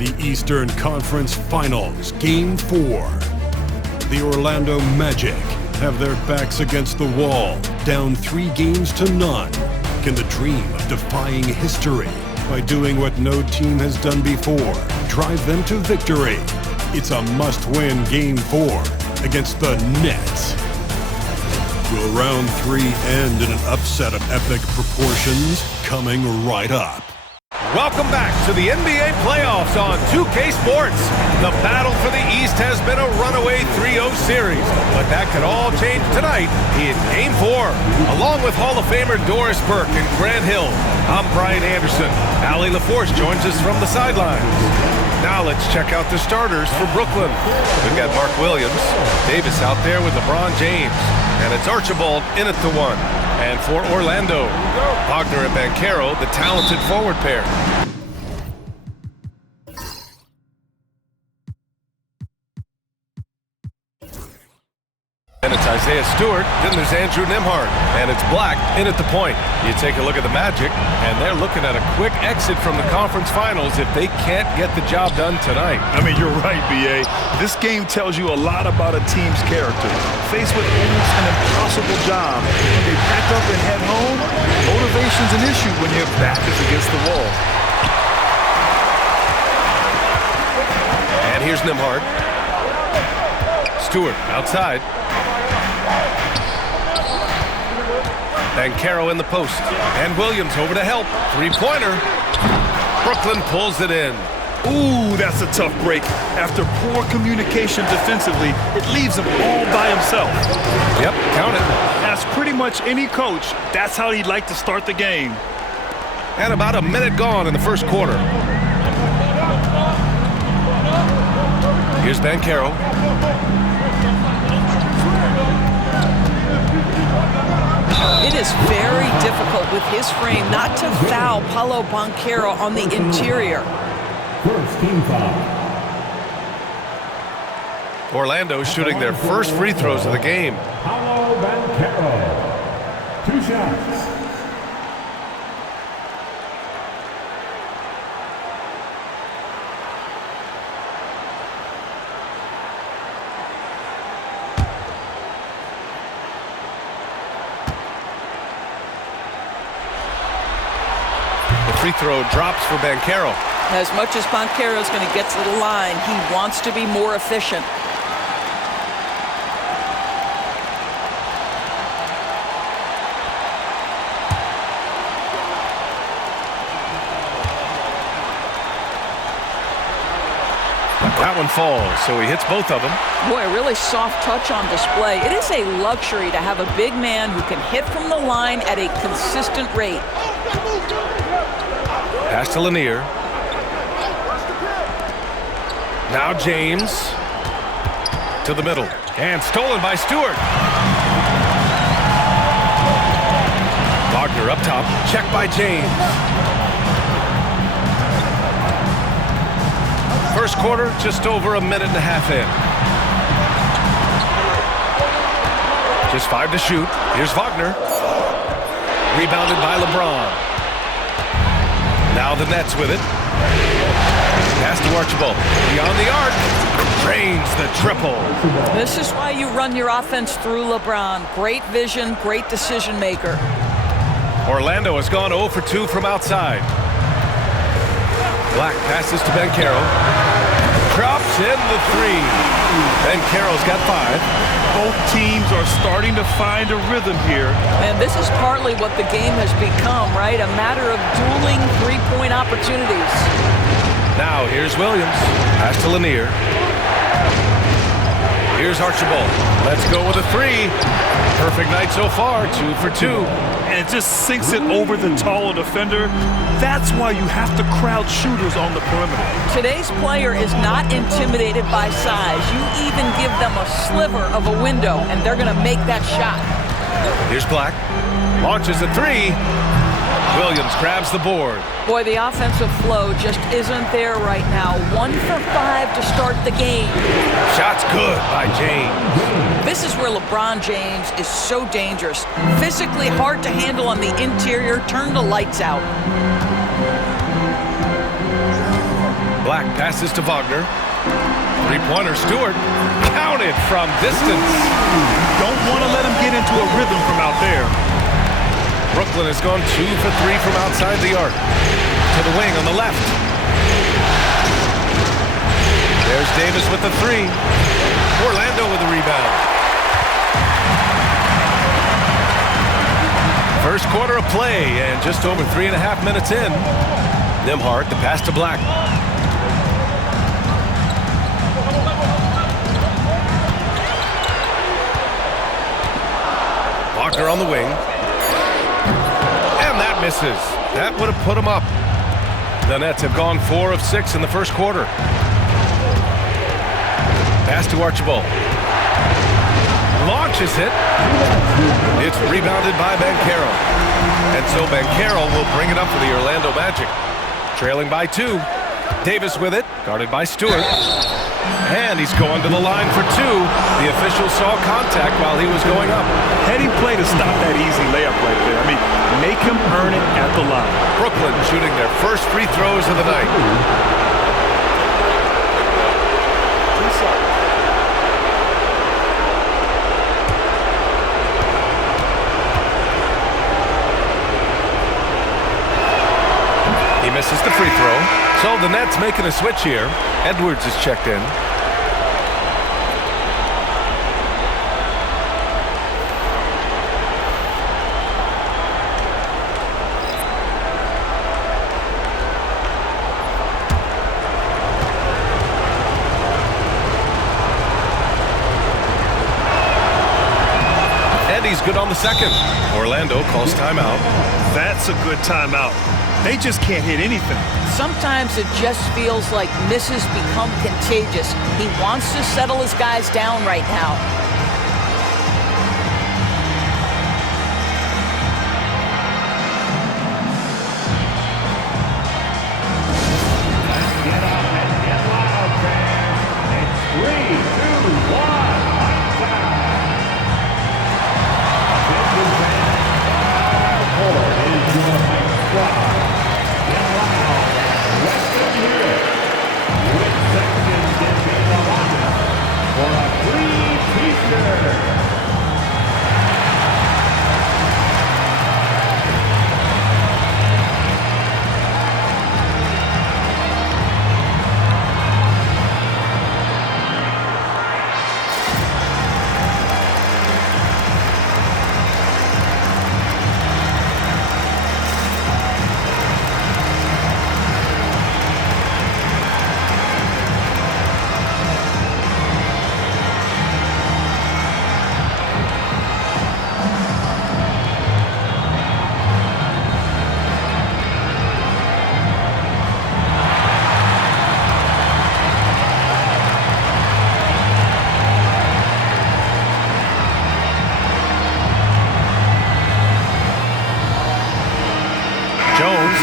The Eastern Conference Finals, Game 4. The Orlando Magic have their backs against the wall, down 3-0. Can the dream of defying history by doing what no team has done before drive them to victory? It's a must-win Game 4 against the Nets. Will round 3 end in an upset of epic proportions? Coming right up. Welcome back to the NBA playoffs on 2K Sports. The battle for the East has been a runaway 3-0 series, but that could all change tonight in Game 4. Along with Hall of Famer Doris Burke and Grant Hill, I'm Brian Anderson. Allie LaForce joins us from the sidelines. Now let's check out the starters for Brooklyn. We've got Mark Williams, Davis out there with LeBron James, and it's Archibald in at the 1. And for Orlando, Wagner and Banchero, the talented forward pair. And it's Isaiah Stewart, then there's Andrew Nembhard, and it's Black in at the point. You take a look at the Magic, and they're looking at a quick exit from the conference finals if they can't get the job done tonight. I mean, you're right, B.A. This game tells you a lot about a team's character. Faced with almost an impossible job, they pack up and head home. Motivation's an issue when your back is against the wall. And here's Nembhard. Stewart outside. Banchero in the post. And Williams over to help. Three-pointer. Brooklyn pulls it in. Ooh, that's a tough break. After poor communication defensively, it leaves him all by himself. Yep, count it. As pretty much any coach, that's how he'd like to start the game. And about a minute gone in the first quarter. Here's Banchero. It is very difficult with his frame not to foul Paolo Banchero on the interior. First team foul. Orlando shooting their first free throws of the game. Paolo Banchero. 2 shots. Free throw drops for Banchero. As much as Banchero is going to get to the line, he wants to be more efficient. That one falls, so he hits both of them. Boy, a really soft touch on display. It is a luxury to have a big man who can hit from the line at a consistent rate. Pass to Lanier. Now James to the middle. And stolen by Stewart. Wagner up top. Check by James. First quarter, just over a minute and a half in. Just 5 to shoot. Here's Wagner. Rebounded by LeBron. Now the Nets with it. Pass to Archibald. Beyond the arc. Drains the triple. This is why you run your offense through LeBron. Great vision, great decision maker. Orlando has gone 0 for 2 from outside. Black passes to Banchero. Drops in the 3. Banchero's got 5. Both teams are starting to find a rhythm here. And this is partly what the game has become, right? A matter of dueling three-point opportunities. Now here's Williams. Pass to Lanier. Here's Archibald. Let's go with a 3. Perfect night so far, 2 for 2. And it just sinks it over the taller defender. That's why you have to crowd shooters on the perimeter. Today's player is not intimidated by size. You even give them a sliver of a window, and they're going to make that shot. Here's Black. Launches a 3. Williams grabs the board. Boy, the offensive flow just isn't there right now. 1 for 5 to start the game. Shot's good by James. This is where LeBron James is so dangerous. Physically hard to handle on the interior. Turn the lights out. Black passes to Wagner. Three-pointer, Stewart. Counted from distance. Don't want to let him get into a rhythm from out there. Brooklyn has gone 2 for 3 from outside the arc. To the wing on the left. There's Davis with the 3. Orlando with the rebound. First quarter of play, and just over 3.5 minutes in. Nembhard, the pass to Black. Wagner on the wing. And that misses. That would have put him up. The Nets have gone 4 of 6 in the first quarter. Pass to Archibald. Launches it. It's rebounded by Banchero. And so Banchero will bring it up for the Orlando Magic. Trailing by 2. Davis with it, guarded by Stewart. And he's going to the line for 2. The official saw contact while he was going up. Heading play to stop that easy layup right there. I mean, make him earn it at the line. Brooklyn shooting their first free throws of the night. He misses the free throw. So the Nets making a switch here. Edwards is checked in. And he's good on the second. Orlando calls timeout. That's a good timeout. They just can't hit anything. Sometimes it just feels like misses become contagious. He wants to settle his guys down right now. Get up and get loud, fans. It's 3, 2, 1.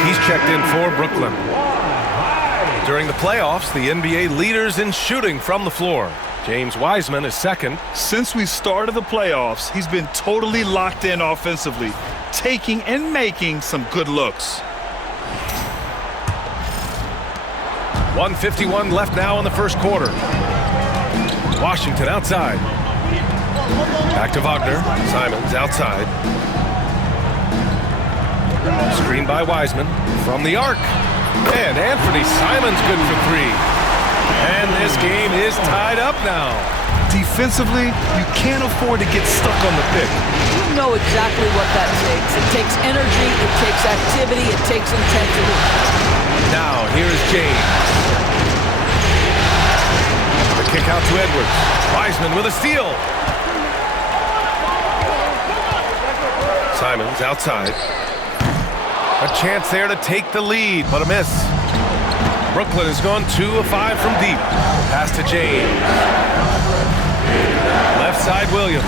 He's checked in for Brooklyn. During the playoffs, the NBA leaders in shooting from the floor. James Wiseman is second. Since we started the playoffs, he's been totally locked in offensively, taking and making some good looks. 1:51 left now in the first quarter. Washington outside. Back to Wagner. Simons outside. Screen by Wiseman from the arc. And Anthony Simons good for 3. And this game is tied up now. Defensively, you can't afford to get stuck on the pick. You know exactly what that takes. It takes energy, it takes activity, it takes intensity. Now, here is James. The kick out to Edwards. Wiseman with a steal. Simons outside. A chance there to take the lead, but a miss. Brooklyn has gone 2 of 5 from deep. Pass to James. Left side, Williams.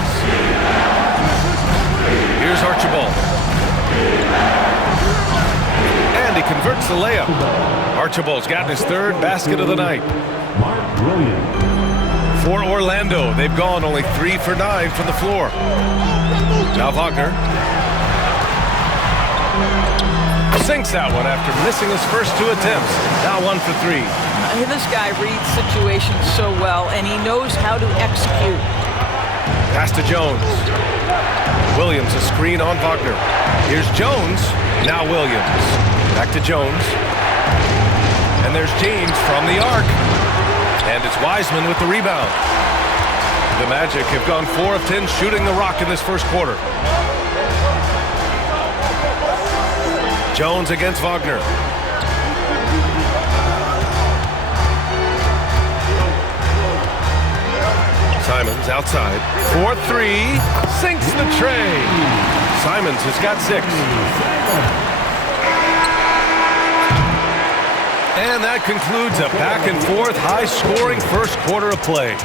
Here's Archibald. And he converts the layup. Archibald's gotten his 3rd basket of the night. Mark Williams. For Orlando, they've gone only 3 for 9 from the floor. Now Wagner. Sinks that one after missing his first 2 attempts. Now 1 for 3. This guy reads situations so well, and he knows how to execute. Pass to Jones. Williams a screen on Wagner. Here's Jones. Now Williams. Back to Jones. And there's James from the arc. And it's Wiseman with the rebound. The Magic have gone 4 of 10 shooting the rock in this first quarter. Jones against Wagner. Simons outside. 4-3. Sinks the tray. Simons has got 6. And that concludes a back-and-forth, high-scoring first quarter of play.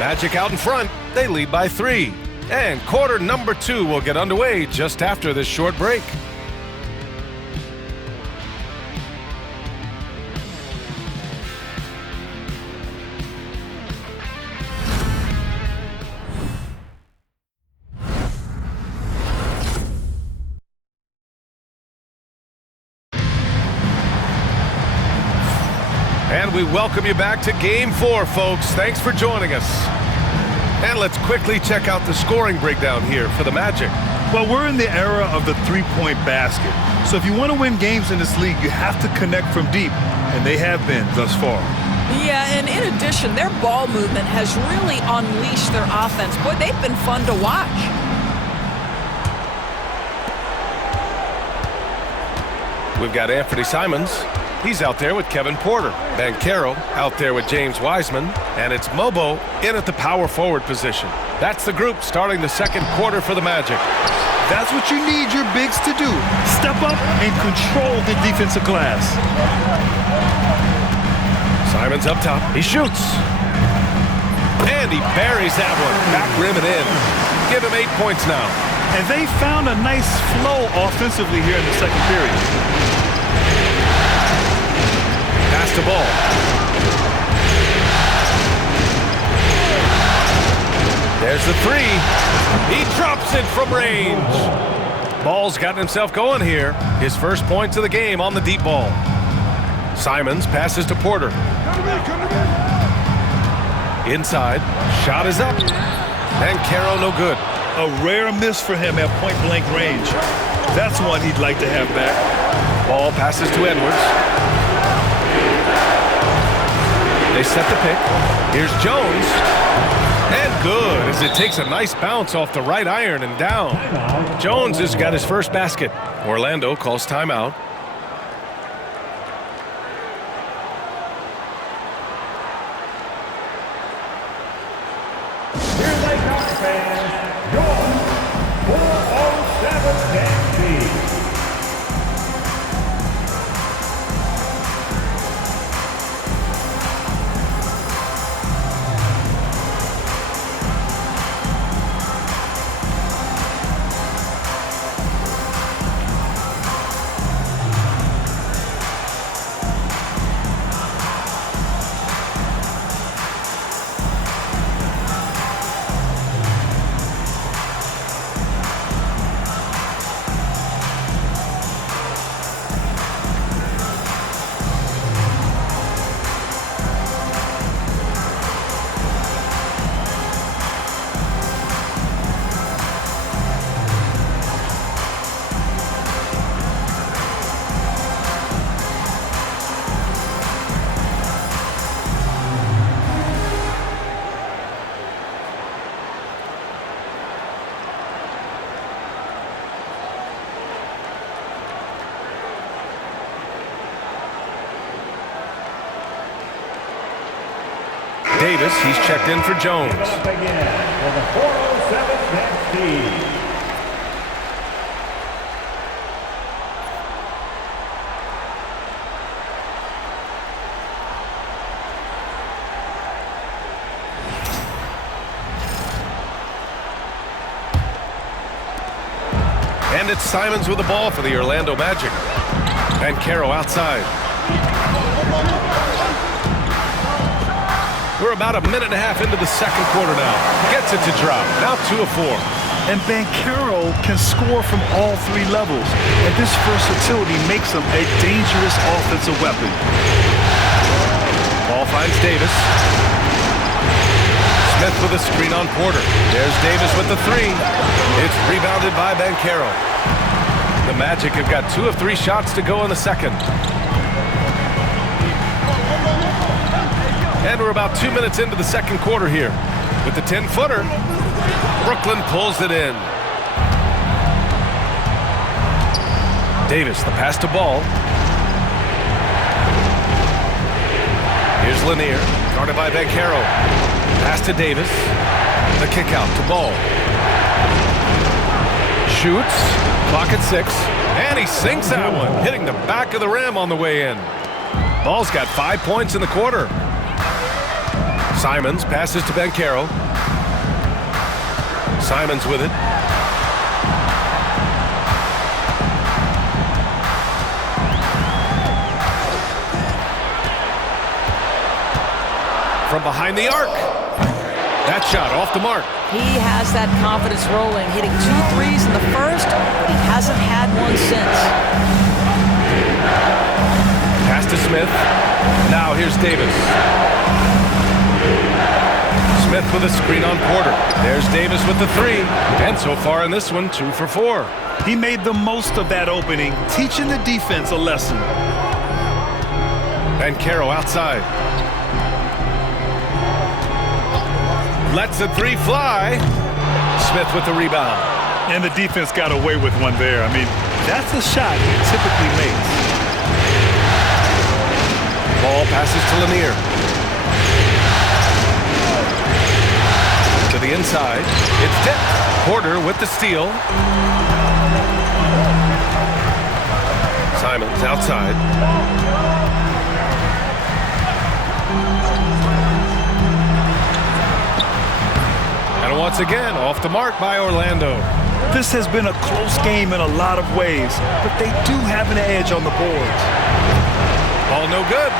Magic out in front. They lead by 3. And quarter number 2 will get underway just after this short break. And we welcome you back to Game 4, folks. Thanks for joining us. And let's quickly check out the scoring breakdown here for the Magic. Well, we're in the era of the three-point basket. So if you want to win games in this league, you have to connect from deep, and they have been thus far. Yeah, and in addition, their ball movement has really unleashed their offense. Boy, they've been fun to watch. We've got Anthony Simons. He's out there with Kevin Porter. Banchero out there with James Wiseman. And it's Mobo in at the power forward position. That's the group starting the second quarter for the Magic. That's what you need your bigs to do. Step up and control the defensive glass. Simons up top. He shoots. And he buries that one. Back rim and in. Give him 8 points now. And they found a nice flow offensively here in the second period. Pass the ball. There's the 3. He drops it from range. Ball's gotten himself going here. His first points of the game on the deep ball. Simons passes to Porter. Inside. Shot is up. And Banchero no good. A rare miss for him at point-blank range. That's one he'd like to have back. Ball passes to Edwards. They set the pick. Here's Jones. And good as it takes a nice bounce off the right iron and down. Jones has got his first basket. Orlando calls timeout. Here they come, fans. Your 407 Yankee. Davis, he's checked in for Jones. Up again for the 407 Yankee. And it's Simons with the ball for the Orlando Magic. Banchero outside. We're about a minute and a half into the second quarter now. Gets it to drop. Now 2 of 4. And Banchero can score from all three levels. And this versatility makes him a dangerous offensive weapon. Ball finds Davis. Smith with a screen on Porter. There's Davis with the three. It's rebounded by Banchero. The Magic have got 2 of 3 shots to go in the second. And we're about 2 minutes into the second quarter here. With the 10-footer, Brooklyn pulls it in. Davis, the pass to Ball. Here's Lanier, guarded by Banchero. Pass to Davis. The kick out to Ball. Shoots. Clock at 6. And he sinks that one, hitting the back of the rim on the way in. Ball's got 5 points in the quarter. Simons passes to Banchero. Simons with it. From behind the arc. That shot off the mark. He has that confidence rolling, hitting 2 threes in the first, but he hasn't had one since. Pass to Smith. Now here's Davis. Smith with a screen on Porter. There's Davis with the three. And so far in this one, 2 for 4. He made the most of that opening, teaching the defense a lesson. Banchero outside. Lets the three fly. Smith with the rebound. And the defense got away with one there. I mean, that's a shot he typically makes. Ball passes to Lanier. To the inside. It's tipped. Porter with the steal. Simons outside. And once again, off the mark by Orlando. This has been a close game in a lot of ways, but they do have an edge on the boards. Ball no good.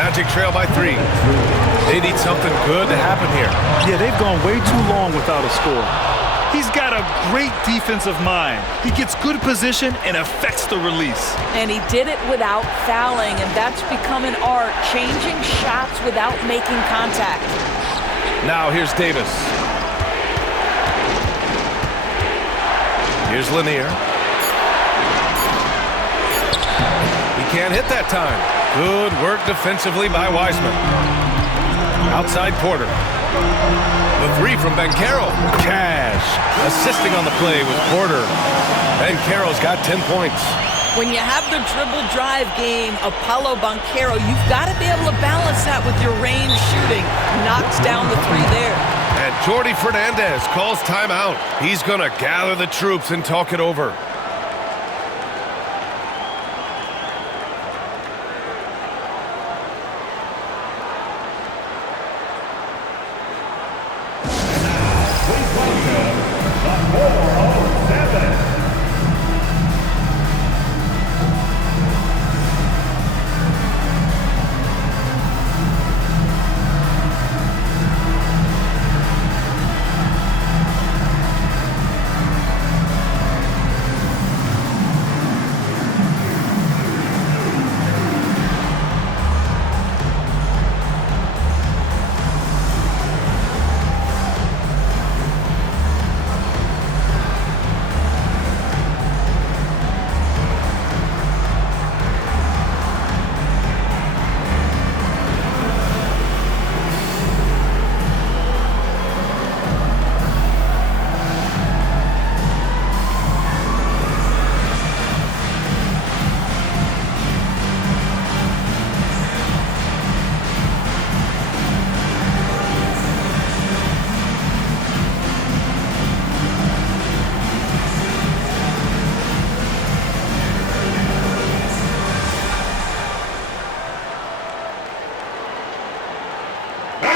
Magic trail by 3. They need something good to happen here. Yeah, they've gone way too long without a score. He's got a great defensive mind. He gets good position and affects the release. And he did it without fouling, and that's become an art, changing shots without making contact. Now here's Davis. Here's Lanier. He can't hit that time. Good work defensively by Wiseman. Outside Porter. The three from Banchero. Cash. Assisting on the play was Porter. Banchero's got 10 points. When you have the dribble drive game of Paolo Banchero, you've got to be able to balance that with your range shooting. Knocks down the three there. And Jordi Fernandez calls timeout. He's going to gather the troops and talk it over.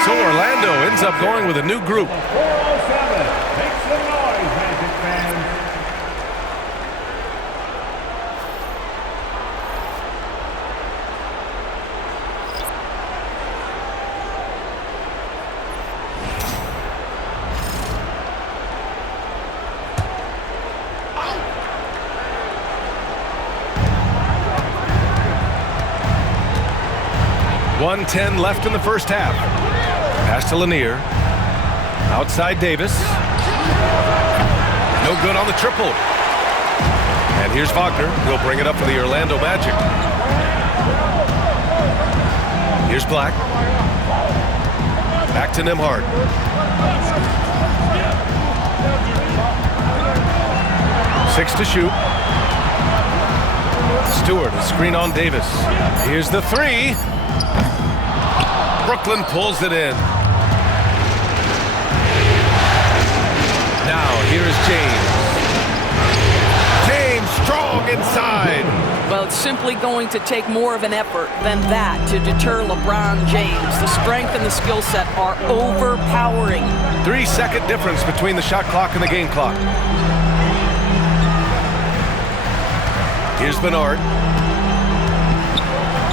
So Orlando ends up going with a new group. 407. Make some noise, Magic fans. 1:10 left in the first half. Pass to Lanier. Outside Davis. No good on the triple. And here's Wagner. He'll bring it up for the Orlando Magic. Here's Black. Back to Nembhard. Six to shoot. Stewart, a screen on Davis. Here's the three. Brooklyn pulls it in. Now, here is James. James strong inside. Well, it's simply going to take more of an effort than that to deter LeBron James. The strength and the skill set are overpowering. 3-second difference between the shot clock and the game clock. Here's Bernard.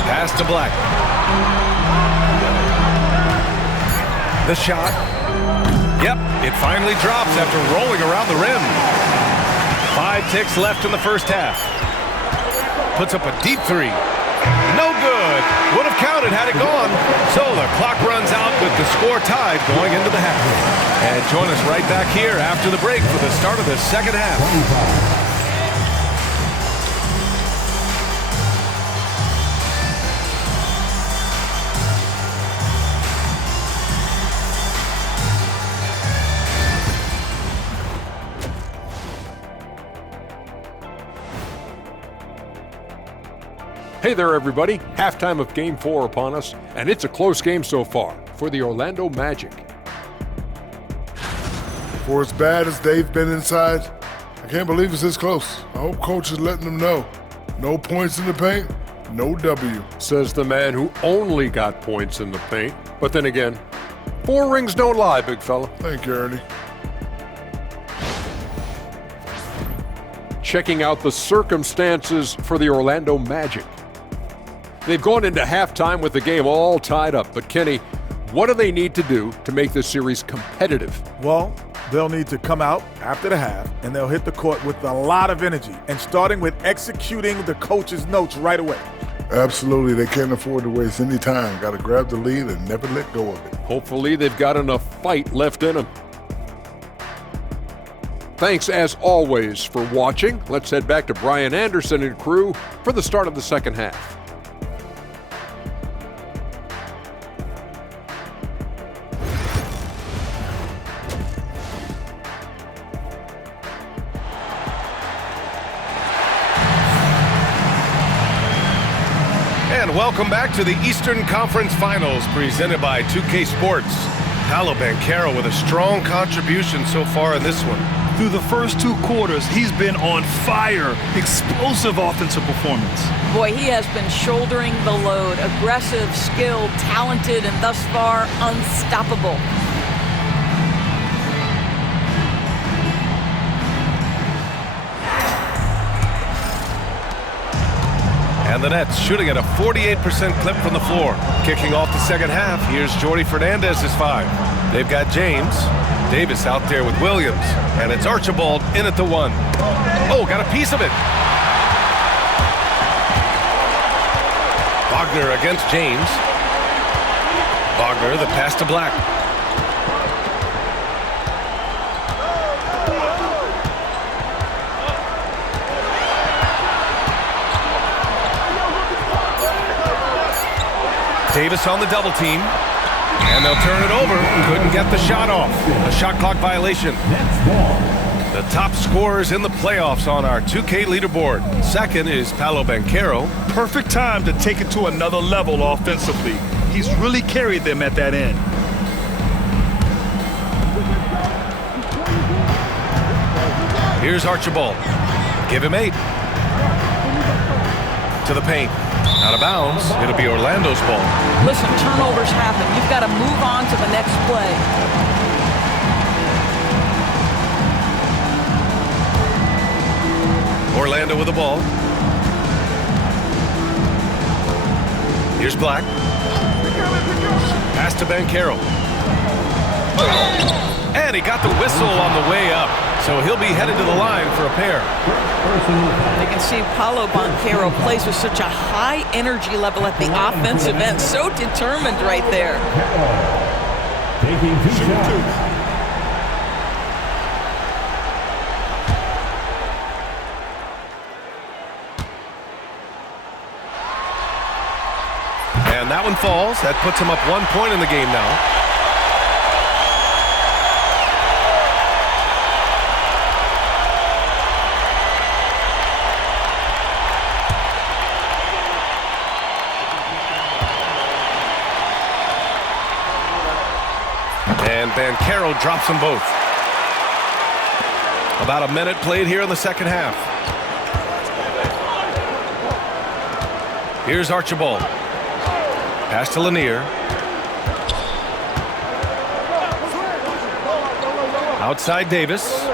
Pass to Black. The shot. Yep, it finally drops after rolling around the rim. 5 ticks left in the first half. Puts up a deep three. No good. Would have counted had it gone. So the clock runs out with the score tied going into the half. And join us right back here after the break for the start of the second half. Hey there, everybody. Halftime of Game 4 upon us, and it's a close game so far for the Orlando Magic. For as bad as they've been inside, I can't believe it's this close. I hope coach is letting them know. No points in the paint, no W. Says the man who only got points in the paint. But then again, 4 rings don't lie, big fella. Thank you, Ernie. Checking out the circumstances for the Orlando Magic. They've gone into halftime with the game all tied up. But Kenny, what do they need to do to make this series competitive? Well, they'll need to come out after the half, and they'll hit the court with a lot of energy, and starting with executing the coach's notes right away. Absolutely, they can't afford to waste any time. Got to grab the lead and never let go of it. Hopefully they've got enough fight left in them. Thanks, as always, for watching. Let's head back to Brian Anderson and crew for the start of the second half. And welcome back to the Eastern Conference Finals presented by 2K Sports. Paolo Banchero with a strong contribution so far in this one. Through the first 2 quarters, he's been on fire. Explosive offensive performance. Boy, he has been shouldering the load. Aggressive, skilled, talented, and thus far unstoppable. And the Nets shooting at a 48% clip from the floor. Kicking off the second half, here's Jordi Fernandez's 5. They've got James. Davis out there with Williams. And it's Archibald in at the 1. Oh, got a piece of it. Wagner against James. Wagner, the pass to Black. Davis on the double team. And they'll turn it over. Couldn't get the shot off. A shot clock violation. The top scorers in the playoffs on our 2K leaderboard. Second is Paolo Banchero. Perfect time to take it to another level offensively. He's really carried them at that end. Here's Archibald. Give him 8. To the paint. Out of bounds. It'll be Orlando's ball. Listen, turnovers happen. You've got to move on to the next play. Orlando with the ball. Here's Black. Pass to Banchero. And he got the whistle on the way up. so he'll be headed to the line for a pair. You can see Paolo Banchero plays with such a high energy level at the offensive end. So determined right there. Taking 2 shots. And that one falls. That puts him up 1 point in the game now. And Banchero drops them both. About a minute played here in the second half. Here's Archibald. Pass to Lanier. Outside Davis.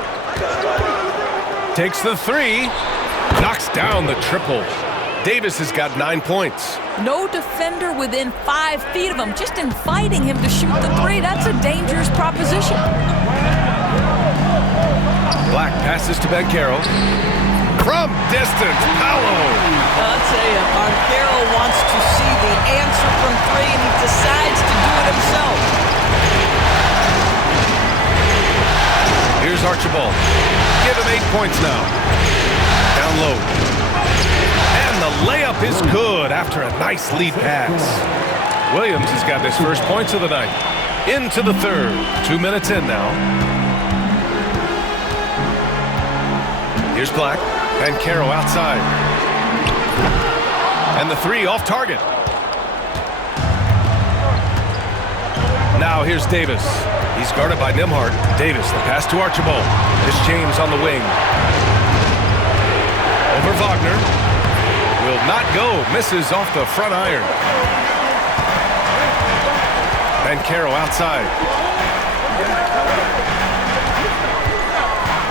Takes the three. Knocks down the triple. Davis has got 9 points. No defender within 5 feet of him, just inviting him to shoot the three. That's a dangerous proposition. Black passes to Banchero. From distance, Paolo. I'll tell you, Banchero wants to see the answer from three, and he decides to do it himself. Here's Archibald. Give him 8 points now. Down low. And the layup is good after a nice lead pass. Williams has got his first points of the night. Into the third. 2 minutes in now. Here's Black. Banchero outside. And the three off target. Now here's Davis. He's guarded by Nembhard. Davis, the pass to Archibald. There's James on the wing. Over Wagner. Will not go. Misses off the front iron. Banchero outside.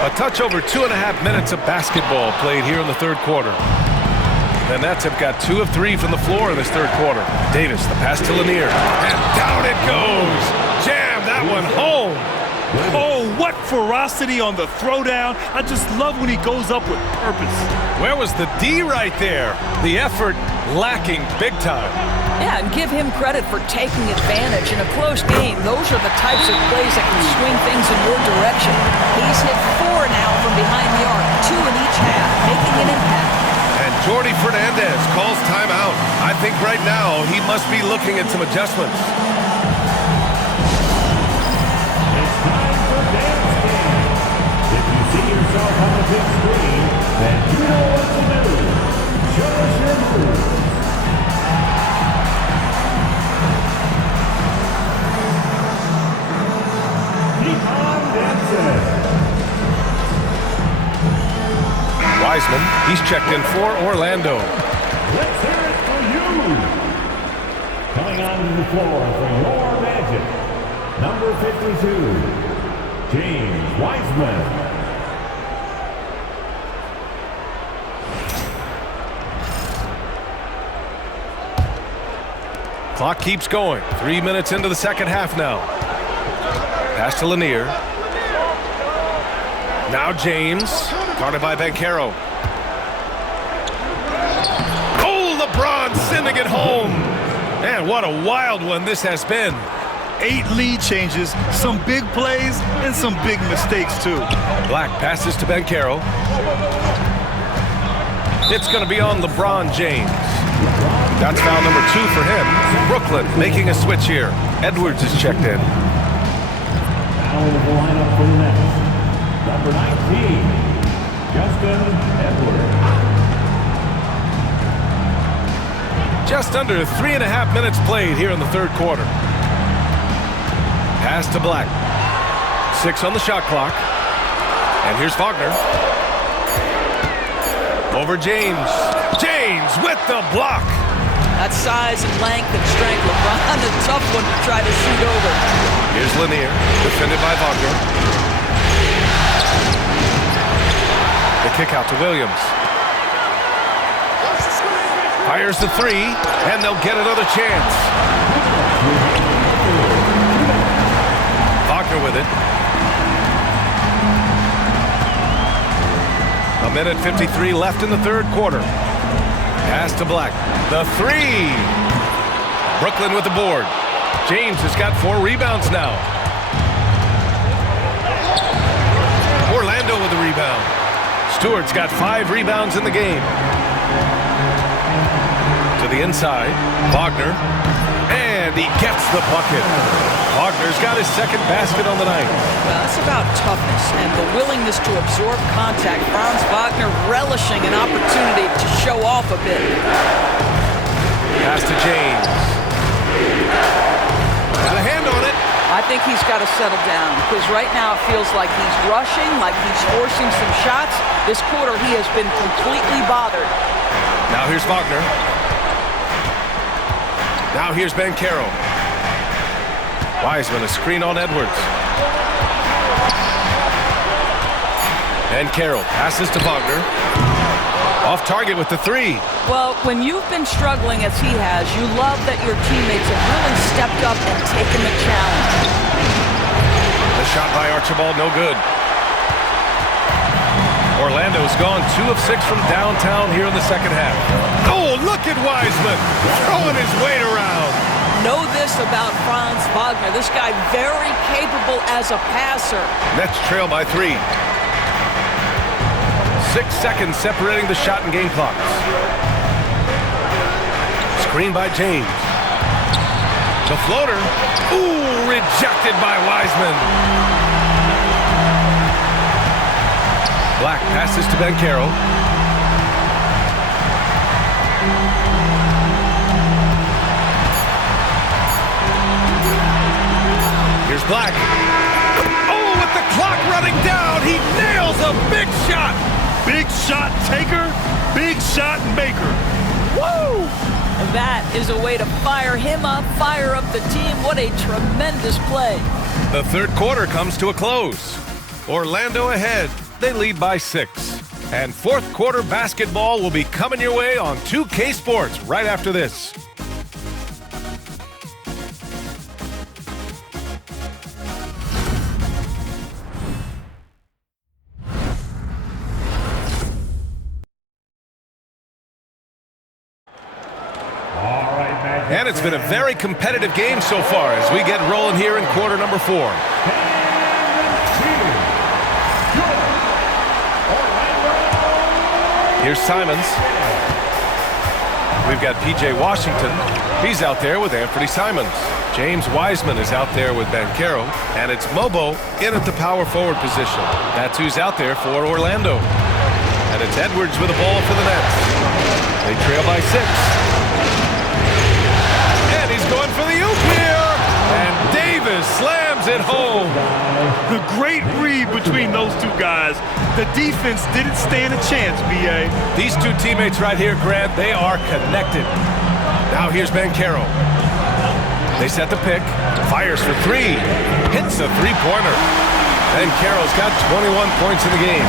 A touch over 2.5 minutes of basketball played here in the third quarter. The Nets have got 2 of 3 from the floor in this third quarter. Davis, the pass to Lanier. And down it goes. Jam that one home. Oh, what ferocity on the throwdown. I just love when he goes up with purpose. Where was the D right there? The effort lacking big time. Yeah, and give him credit for taking advantage in a close game. Those are the types of plays that can swing things in your direction. He's hit 4 now from behind the arc, 2 in each half, making an impact. And Jordi Fernandez calls timeout. I think right now he must be looking at some adjustments. It's time for dance game. If you see yourself on the big screen, then you know what to do. Show us your moves. Keep on dancing. Wiseman, he's checked in for Orlando. Let's hear it for you. Coming onto the floor for your Magic, number 52, James Wiseman. Clock keeps going. 3 minutes into the second half now. Pass to Lanier. Now James, guarded by Banchero. Oh, LeBron sending it home. Man, what a wild one this has been. 8 lead changes, some big plays, and some big mistakes, too. Black passes to Banchero. It's going to be on LeBron James. That's foul number 2 for him. Brooklyn making a switch here. Edwards is checked in. Now the lineup for the Nets. Number 19, Justin Edwards. Just under 3.5 minutes played here in the third quarter. Pass to Black. 6 on the shot clock. And here's Wagner. Over James. James with the block. That size and length and strength, LeBron, a tough one to try to shoot over. Here's Lanier, defended by Wagner. The kick out to Williams. Fires the three, and they'll get another chance. Wagner with it. minute 53 left in the third quarter. Pass to Black. The three. Brooklyn with the board. James has got 4 rebounds now. Orlando with the rebound. Stewart's got 5 rebounds in the game. To the inside. Wagner. And he gets the bucket. Wagner's got his second basket on the night. Well, that's about toughness and the willingness to absorb contact. Franz Wagner relishing an opportunity to show off a bit. Pass to James. Got a hand on it. I think he's got to settle down because right now it feels like he's rushing, like he's forcing some shots. This quarter he has been completely bothered. Now here's Wagner. Now here's Banchero. Wiseman, a screen on Edwards. Banchero passes to Wagner. Off target with the three. Well, when you've been struggling as he has, you love that your teammates have really stepped up and taken the challenge. The shot by Archibald, no good. Orlando's gone 2 of 6 from downtown here in the second half. Oh, look at Wiseman throwing his weight around. Know this about Franz Wagner. This guy very capable as a passer. Nets trail by 3. 6 seconds separating the shot and game clocks. Screen by James. The floater. Ooh, rejected by Wiseman. Black passes to Banchero. Here's Black. Oh, with the clock running down, he nails a big shot. Big shot taker, big shot maker. Woo! And that is a way to fire him up, fire up the team. What a tremendous play. The third quarter comes to a close. Orlando ahead. They lead by 6. And fourth quarter basketball will be coming your way on 2K Sports right after this. And it's been a very competitive game so far as we get rolling here in quarter number 4. Here's Simons. We've got P.J. Washington. He's out there with Anthony Simons. James Wiseman is out there with Banchero. And it's Mobo in at the power forward position. That's who's out there for Orlando. And it's Edwards with the ball for the Nets. They trail by 6. And he's going for the oop here. And Davis slams it home. The great read between those two guys. The defense didn't stand a chance, B.A. These two teammates right here, Grant, they are connected. Now here's Banchero. They set the pick. Fires for 3. Hits a three-pointer. Banchero's got 21 points in the game.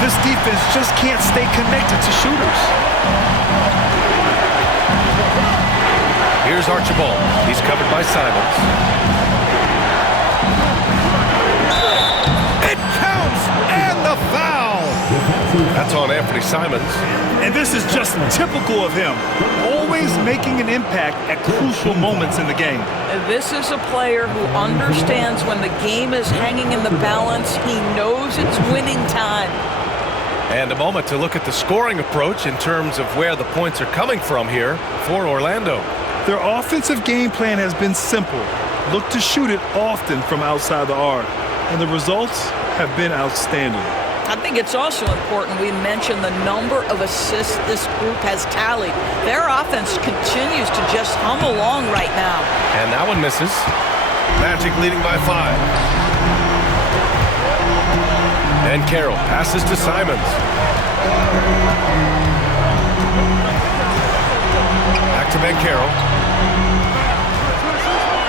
This defense just can't stay connected to shooters. Here's Archibald. He's covered by Simons. It counts! And the foul! That's on Anthony Simons. And this is just typical of him. Always making an impact at crucial moments in the game. This is a player who understands when the game is hanging in the balance. He knows it's winning time. And a moment to look at the scoring approach in terms of where the points are coming from here for Orlando. Their offensive game plan has been simple. Look to shoot it often from outside the arc. And the results have been outstanding. I think it's also important we mention the number of assists this group has tallied. Their offense continues to just hum along right now. And that one misses. Magic leading by 5. And Carroll passes to Simons. Back to Banchero.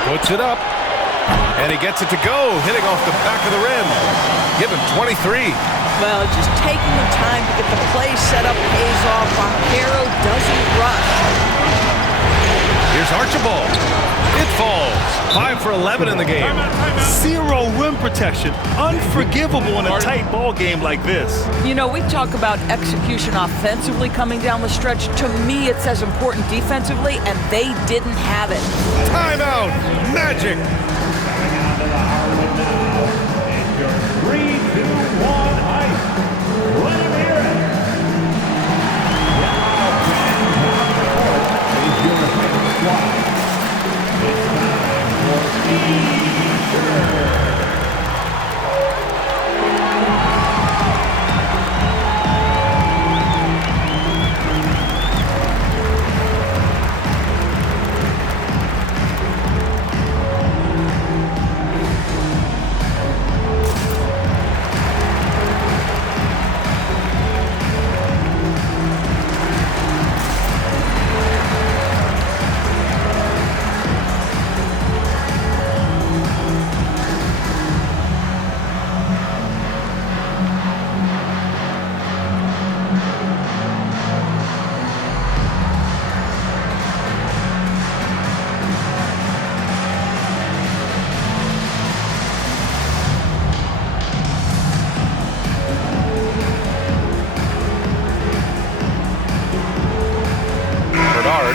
Puts it up. And he gets it to go, hitting off the back of the rim. Give him 23. Well, just taking the time to get the play set up pays off. Banchero doesn't rush. Here's Archibald. It falls. 5 for 11 in the game. Zero rim protection. Unforgivable in a tight ball game like this. You know, we talk about execution offensively coming down the stretch. To me, it's as important defensively, and they didn't have it. Timeout. Magic. It's your 3-2-1 ice. Let him hear it. Now, is your head squad. It's time for Easter.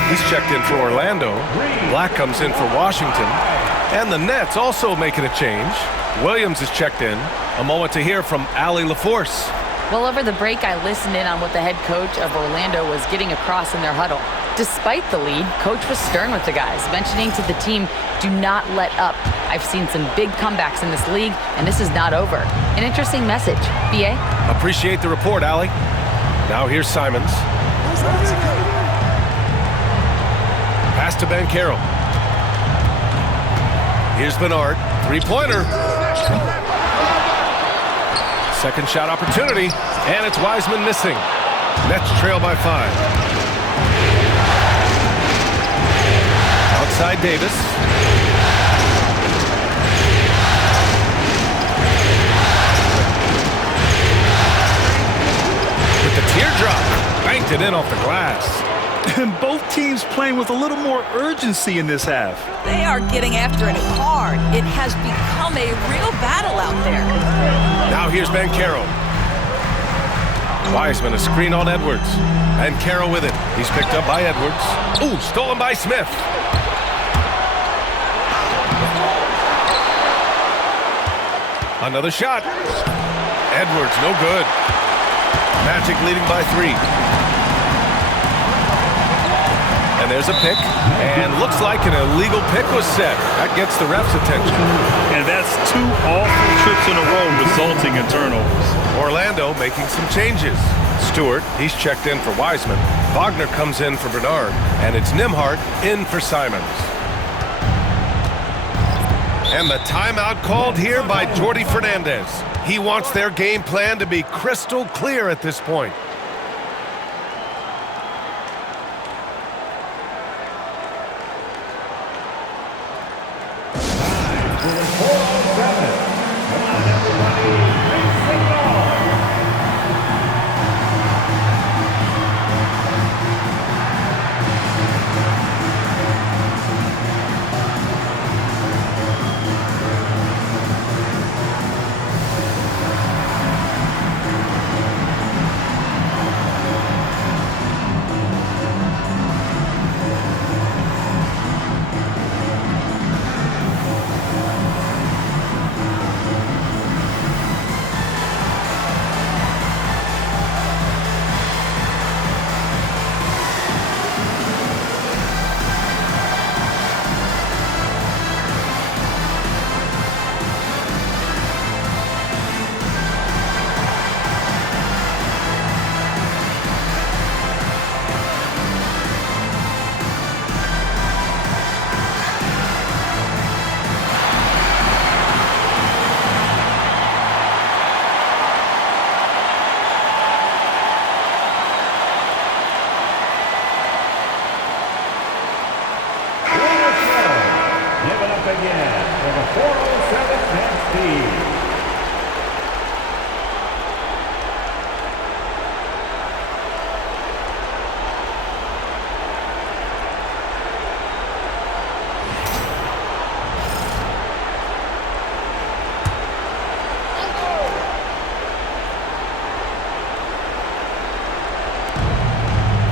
He's checked in for Orlando. Black comes in for Washington. And the Nets also making a change. Williams is checked in. A moment to hear from Allie LaForce. Well, over the break, I listened in on what the head coach of Orlando was getting across in their huddle. Despite the lead, coach was stern with the guys, mentioning to the team, do not let up. I've seen some big comebacks in this league, and this is not over. An interesting message. B.A.? Appreciate the report, Allie. Now here's Simons. Pass to Banchero. Here's Bernard. Three-pointer. Second shot opportunity. And it's Wiseman missing. Nets trail by 5. Outside Davis. With the teardrop. Banked it in off the glass. And both teams playing with a little more urgency in this half. They are getting after it hard. It has become a real battle out there. Now here's Banchero. Wiseman, a screen on Edwards. Banchero with it. He's picked up by Edwards. Ooh, stolen by Smith. Another shot. Edwards, no good. Magic leading by 3. And there's a pick, and looks like an illegal pick was set. That gets the ref's attention. And that's 2 awful trips in a row resulting in turnovers. Orlando making some changes. Stewart, he's checked in for Wiseman. Wagner comes in for Bernard, and it's Nembhard in for Simons. And the timeout called here by Jordi Fernandez. He wants their game plan to be crystal clear at this point.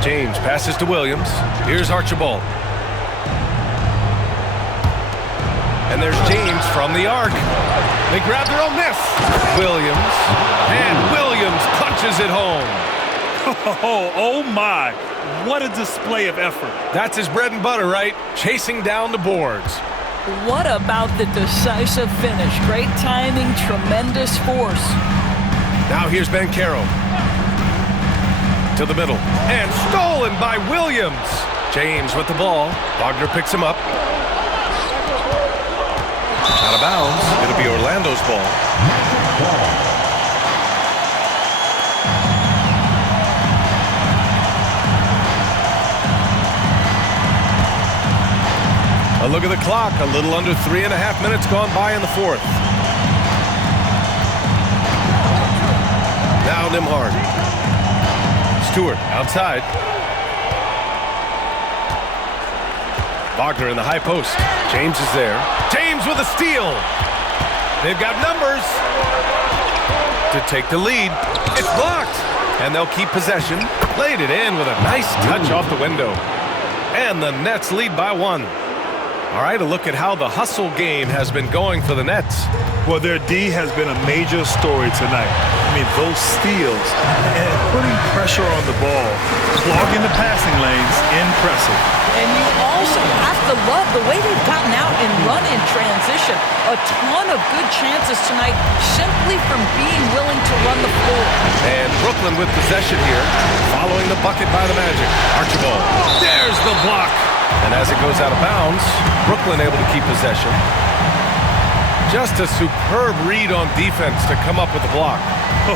James passes to Williams. Here's Archibald. And there's James from the arc. They grab their own miss. Williams. And Williams punches it home. Oh my. What a display of effort. That's his bread and butter, right? Chasing down the boards. What about the decisive finish? Great timing, tremendous force. Now here's Banchero. To the middle. And stolen by Williams. James with the ball. Wagner picks him up. Out of bounds. It'll be Orlando's ball. A look at the clock. A little under 3.5 minutes gone by in the fourth. Now Nembhard. Stewart outside. Wagner in the high post. James is there. James with a steal. They've got numbers to take the lead. It's blocked. And they'll keep possession. Laid it in with a nice touch off the window. And the Nets lead by 1. All right, a look at how the hustle game has been going for the Nets. Well, their D has been a major story tonight. I mean, those steals and putting pressure on the ball, clogging the passing lanes, impressive. And you also have to love the way they've gotten out and run in transition. A ton of good chances tonight simply from being willing to run the floor. And Brooklyn with possession here, following the bucket by the Magic. Archibald, there's the block. And as it goes out of bounds, Brooklyn able to keep possession. Just a superb read on defense to come up with the block.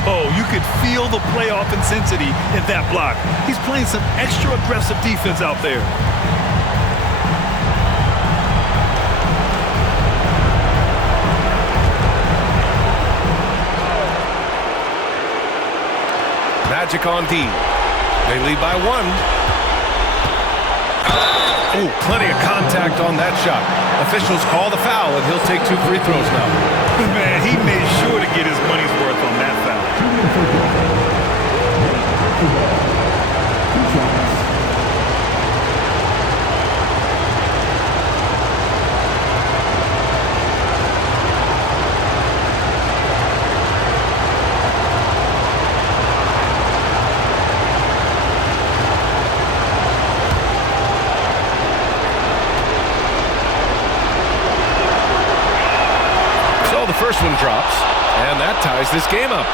Oh, you could feel the playoff intensity in that block. He's playing some extra aggressive defense out there. Magic on D. They lead by 1. Ooh, plenty of contact on that shot. Officials call the foul, and he'll take 2 free throws now. Man, he made sure to get his money's worth on that foul. First one drops, and that ties this game up.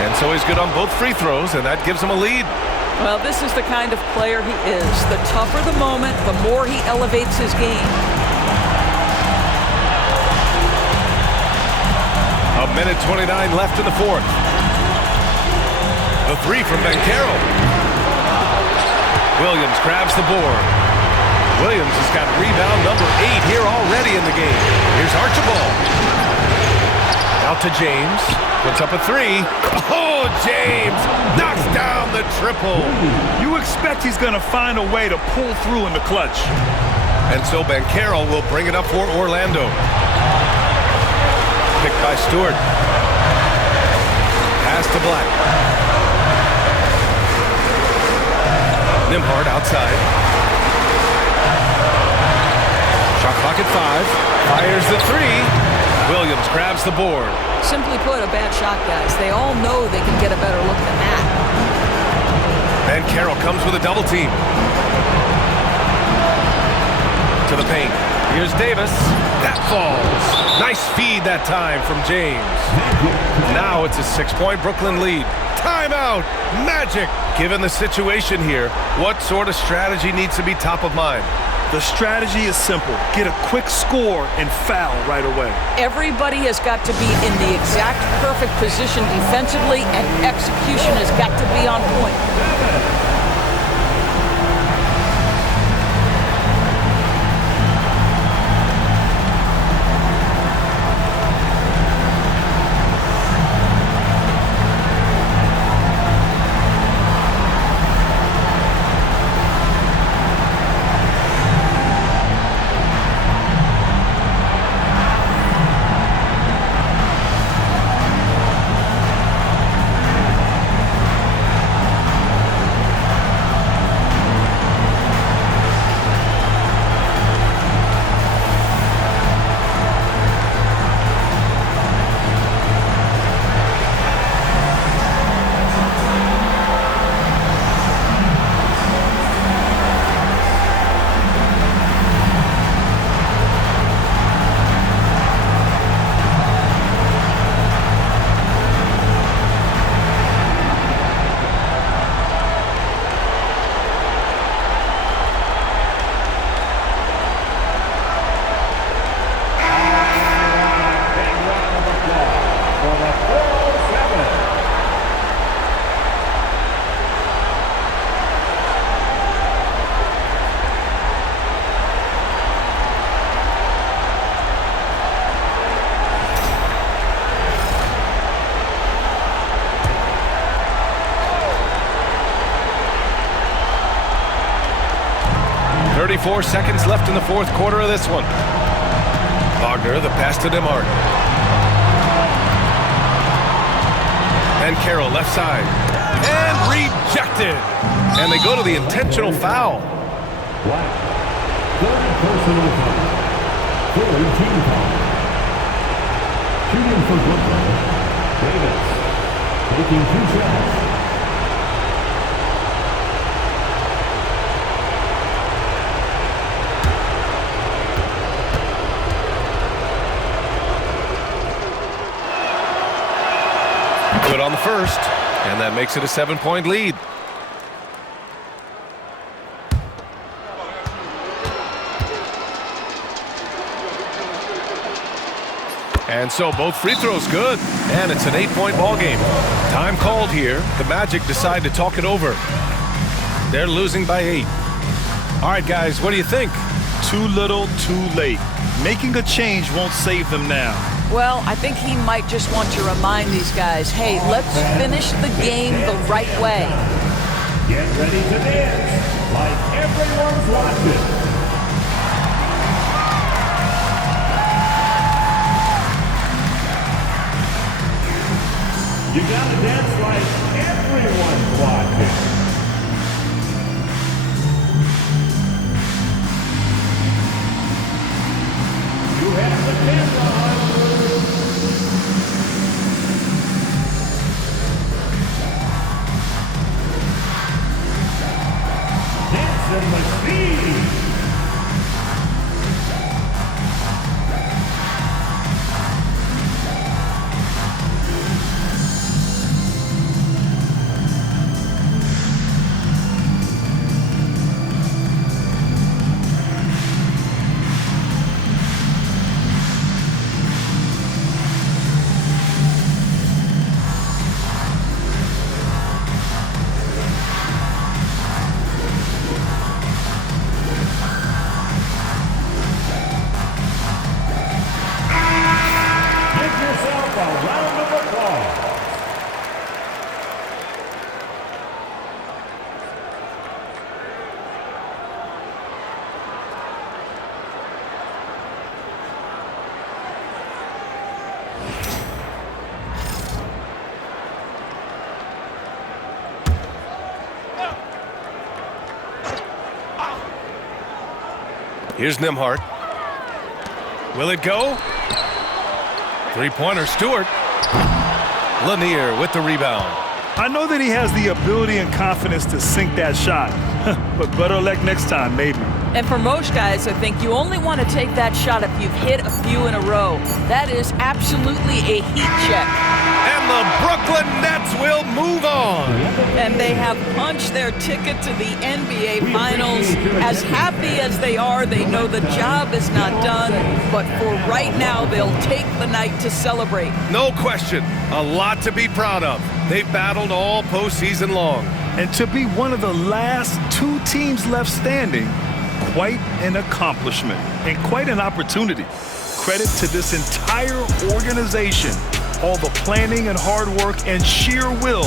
And so he's good on both free throws, and that gives him a lead. Well, this is the kind of player he is. The tougher the moment, the more he elevates his game. A minute 29 left in the fourth. The three from Banchero. Williams grabs the board. Williams has got rebound number 8 here already in the game. Here's Archibald. Out to James. Puts up a 3. Oh, James knocks down the triple. You expect he's going to find a way to pull through in the clutch. And so Banchero will bring it up for Orlando. Picked by Stewart. Pass to Black. Nembhard outside. Shot clock at 5. Fires the 3. Williams grabs the board. Simply put, a bad shot, guys. They all know they can get a better look than that. Banchero comes with a double team. To the paint. Here's Davis. That falls. Nice feed that time from James. Now it's a 6-point Brooklyn lead. Timeout. Magic. Given the situation here, what sort of strategy needs to be top of mind? The strategy is simple. Get a quick score and foul right away. Everybody has got to be in the exact perfect position defensively, and execution has got to be on point. 34 seconds left in the fourth quarter of this one. Wagner, the pass to Nembhard. And Carroll, left side. And rejected. And they go to the intentional foul. Third personal foul. Third team foul. Shooting for Brooklyn, Davis. Taking 2 shots. Good on the first, and that makes it a 7-point lead. And so both free throws good, and it's an 8-point ball game. Time called here. The Magic decide to talk it over. They're losing by 8. All right, guys, what do you think? Too little, too late. Making a change won't save them now. Well, I think he might just want to remind these guys, hey, let's finish the game the right way. Get ready to dance like everyone's watching. You gotta dance like everyone's watching. You have the camera on. Dancing machine. Here's Nembhard. Will it go? Three-pointer, Stewart. Lanier with the rebound. I know that he has the ability and confidence to sink that shot, but better luck next time, maybe. And for most guys, I think you only want to take that shot if you've hit a few in a row. That is absolutely a heat check. And the Brooklyn Nets will move on. And they have punched their ticket to the NBA Finals. As happy as they are, they know the job is not done. But for right now, they'll take the night to celebrate. No question. A lot to be proud of. They've battled all postseason long. And to be one of the last 2 teams left standing, quite an accomplishment and quite an opportunity. Credit to this entire organization. All the planning and hard work and sheer will.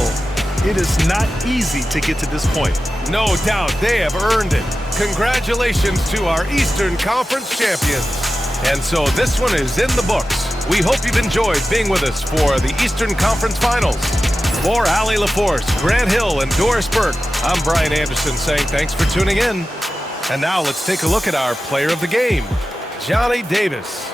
It is not easy to get to this point. No doubt they have earned it. Congratulations to our Eastern Conference champions. And so this one is in the books. We hope you've enjoyed being with us for the Eastern Conference Finals. For Allie LaForce, Grant Hill, and Doris Burke, I'm Brian Anderson saying thanks for tuning in. And now let's take a look at our player of the game, Johnny Davis.